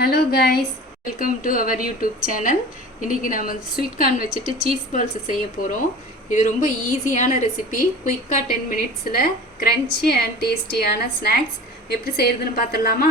Hello guys, welcome to our YouTube channel. இன்றைக்கி நாம் sweet corn வச்சுட்டு சீஸ் பால்ஸ் செய்ய போகிறோம். இது ரொம்ப ஈஸியான ரெசிபி. குயிக்காக 10 மினிட்ஸில் க்ரன்ச்சி அண்ட் டேஸ்டியான ஸ்நாக்ஸ் எப்படி செய்கிறதுன்னு பார்த்துடலாமா?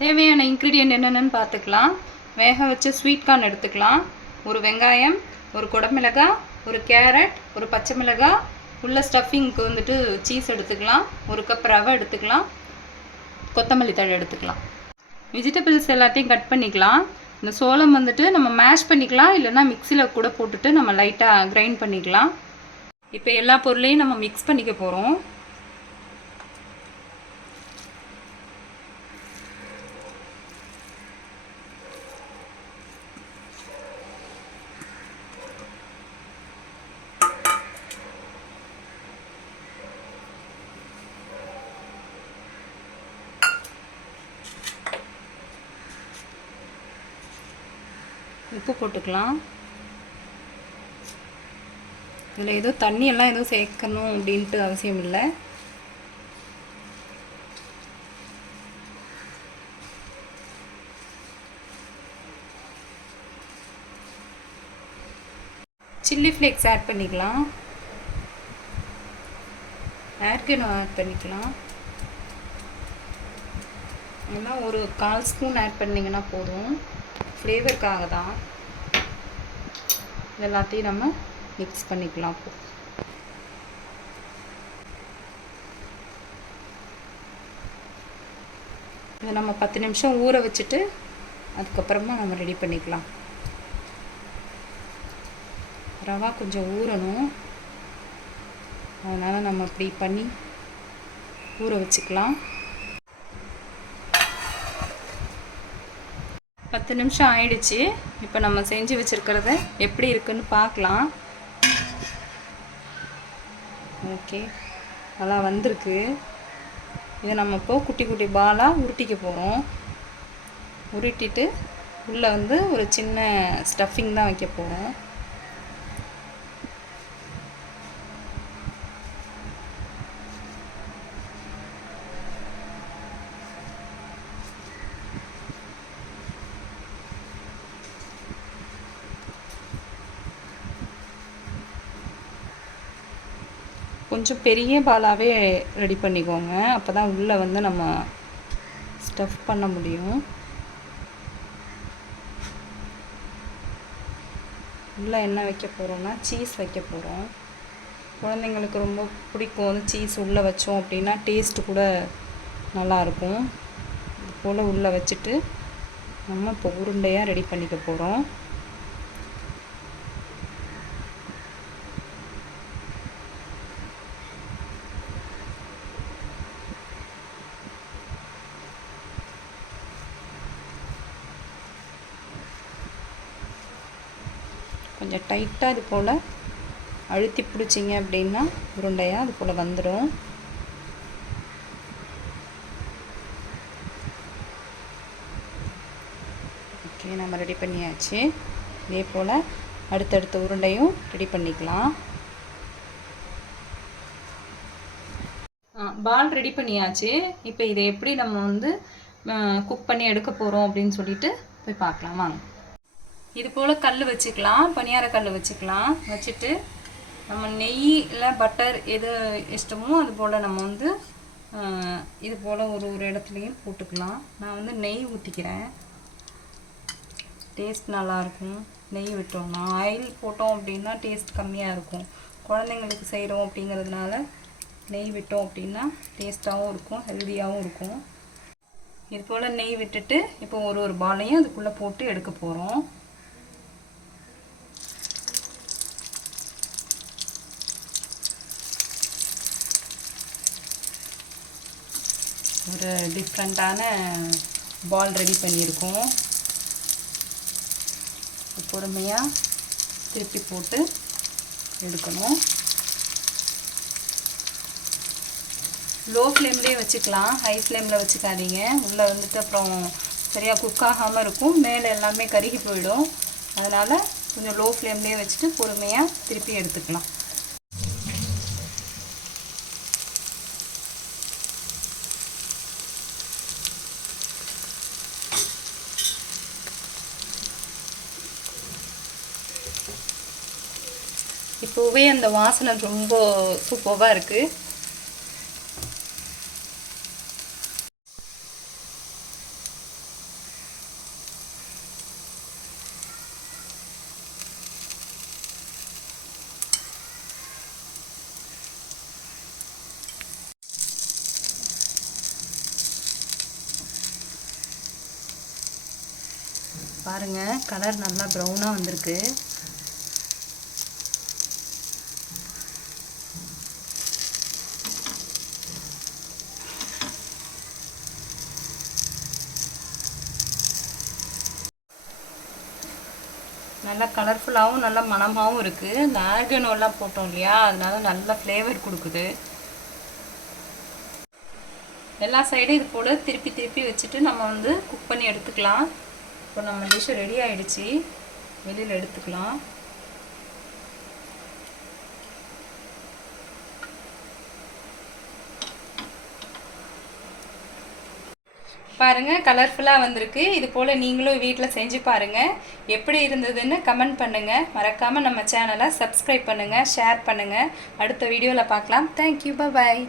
தேவையான இன்க்ரீடியன்ட் என்னென்னு பார்த்துக்கலாம். வேக வச்ச ஸ்வீட் கார்ன் எடுத்துக்கலாம். ஒரு வெங்காயம், ஒரு குடமிளகாய், ஒரு கேரட், ஒரு பச்சை மிளகாய், உள்ள ஸ்டஃபிங்க்கு வந்துட்டு சீஸ் எடுத்துக்கலாம். ஒரு கப் ரவை எடுத்துக்கலாம். கொத்தமல்லி தழை எடுத்துக்கலாம். வெஜிடபிள்ஸ் எல்லாத்தையும் கட் பண்ணிக்கலாம். இந்த சோளம் வந்துட்டு நம்ம மேஷ் பண்ணிக்கலாம், இல்லைனா மிக்சியில் கூட போட்டுட்டு நம்ம லைட்டாக கிரைண்ட் பண்ணிக்கலாம். இப்போ எல்லா பொருளையும் நம்ம மிக்ஸ் பண்ணிக்க போகிறோம். உப்பு போட்டுக்கலாம். இதில் ஏதோ தண்ணியெல்லாம் எதுவும் சேர்க்கணும் அப்படின்ட்டு அவசியம் இல்லை. சில்லி ஃப்ளேக்ஸ் ஆட் பண்ணிக்கலாம். ஆர்கனோ ஆட் பண்ணிக்கலாம். எல்லாம் ஒரு 1/4 ஸ்பூன் ஆட் பண்ணிங்கன்னா போதும். ஃப்ளேவருக்காக தான். எல்லாத்தையும் நம்ம மிக்ஸ் பண்ணிக்கலாம். இதை நம்ம 10 நிமிஷம் ஊற வச்சுட்டு அதுக்கப்புறமா நம்ம ரெடி பண்ணிக்கலாம். ரவா கொஞ்சம் ஊறணும், அதனால் நம்ம இப்படி பண்ணி ஊற வச்சுக்கலாம். 10 நிமிஷம் ஆயிடுச்சு. இப்போ நம்ம செஞ்சு வச்சுருக்கிறத எப்படி இருக்குன்னு பார்க்கலாம். ஓகே, நல்லா வந்திருக்கு. இதை நம்ம இப்போ குட்டி குட்டி பாலாக உருட்டிக்க போகிறோம். உருட்டிட்டு உள்ளே வந்து ஒரு சின்ன ஸ்டஃபிங் தான் வைக்க போகிறோம். கொஞ்சம் பெரிய பாலாகவே ரெடி பண்ணிக்கோங்க, அப்போ தான் உள்ளே வந்து நம்ம ஸ்டஃப் பண்ண முடியும். உள்ளே என்ன வைக்க போகிறோம்னா சீஸ் வைக்க போகிறோம். குழந்தைங்களுக்கு ரொம்ப பிடிக்கும். வந்து சீஸ் உள்ளே வச்சோம் அப்படின்னா டேஸ்ட்டு கூட நல்லாயிருக்கும். இது போல் உள்ளே வச்சுட்டு நம்ம இப்போ உருண்டையாக ரெடி பண்ணிக்க போகிறோம். கொஞ்சம் டைட்டாக இது போல் அழுத்தி பிடிச்சிங்க அப்படின்னா உருண்டையாக அது போல் வந்துடும். ஓகே, நம்ம ரெடி பண்ணியாச்சு. இதே போல் அடுத்தடுத்த உருண்டையும் ரெடி பண்ணிக்கலாம். பால் ரெடி பண்ணியாச்சு. இப்போ இதை எப்படி நம்ம வந்து குக் பண்ணி எடுக்க போகிறோம் அப்படின்னு சொல்லிட்டு போய் பார்க்கலாம் வாங்க. இது போல் கல் வச்சுக்கலாம், பனியார கல் வச்சுக்கலாம். வச்சுட்டு நம்ம நெய் இல்லை பட்டர் எது இஷ்டமோ அது போல் நம்ம வந்து இது போல் ஒரு ஒரு இடத்துலையும் போட்டுக்கலாம். நான் வந்து நெய் ஊற்றிக்கிறேன், டேஸ்ட் நல்லாயிருக்கும். நெய் விட்டோம்னா, ஆயில் போட்டோம் அப்படின்னா டேஸ்ட் கம்மியாக இருக்கும். குழந்தைங்களுக்கு செய்கிறோம் அப்படிங்கிறதுனால நெய் விட்டோம் அப்படின்னா டேஸ்ட்டாகவும் இருக்கும், ஹெல்த்தியாகவும் இருக்கும். இது போல் நெய் விட்டுட்டு இப்போ ஒரு ஒரு பாலையும் அதுக்குள்ளே போட்டு எடுக்க போகிறோம். ஒரு டிஃப்ரெண்ட்டான பால் ரெடி பண்ணியிருக்கோம். பொறுமையாக திருப்பி போட்டு எடுக்கணும். லோ ஃப்ளேம்லேயே வச்சுக்கலாம், ஹை ஃப்ளேமில் வச்சுக்காதீங்க. உள்ளே வந்துட்டு அப்புறம் சரியாக குக் ஆகாமல் இருக்கும், மேலே எல்லாமே கருகி போயிடும். அதனால் கொஞ்சம் லோ ஃப்ளேம்லேயே வச்சுட்டு பொறுமையாக திருப்பி எடுத்துக்கலாம். இப்போவே அந்த வாசனை ரொம்ப சூப்பராக இருக்குது. பாருங்க, கலர் நல்லா ப்ரௌனாக வந்திருக்கு. நல்லா கலர்ஃபுல்லாகவும் நல்லா மணமாகவும் இருக்குது. இந்த ஆர்கனோலாம் போட்டோம் இல்லையா, அதனால நல்ல ஃப்ளேவர் கொடுக்குது. எல்லா சைடும் இது போல் திருப்பி திருப்பி வச்சுட்டு நம்ம வந்து குக் பண்ணி எடுத்துக்கலாம். இப்போ நம்ம டிஷ்ஷு ரெடி ஆகிடுச்சு, வெளியில் எடுத்துக்கலாம். பாருங்கள், கலர்ஃபுல்லாக வந்திருக்கு. இது போல் நீங்களும் வீட்டில் செஞ்சு பாருங்கள். எப்படி இருந்ததுன்னு கமெண்ட் பண்ணுங்கள். மறக்காமல் நம்ம சேனலை சப்ஸ்கிரைப் பண்ணுங்கள், ஷேர் பண்ணுங்கள். அடுத்த வீடியோவில் பார்க்கலாம். தேங்க்யூ, பாய்.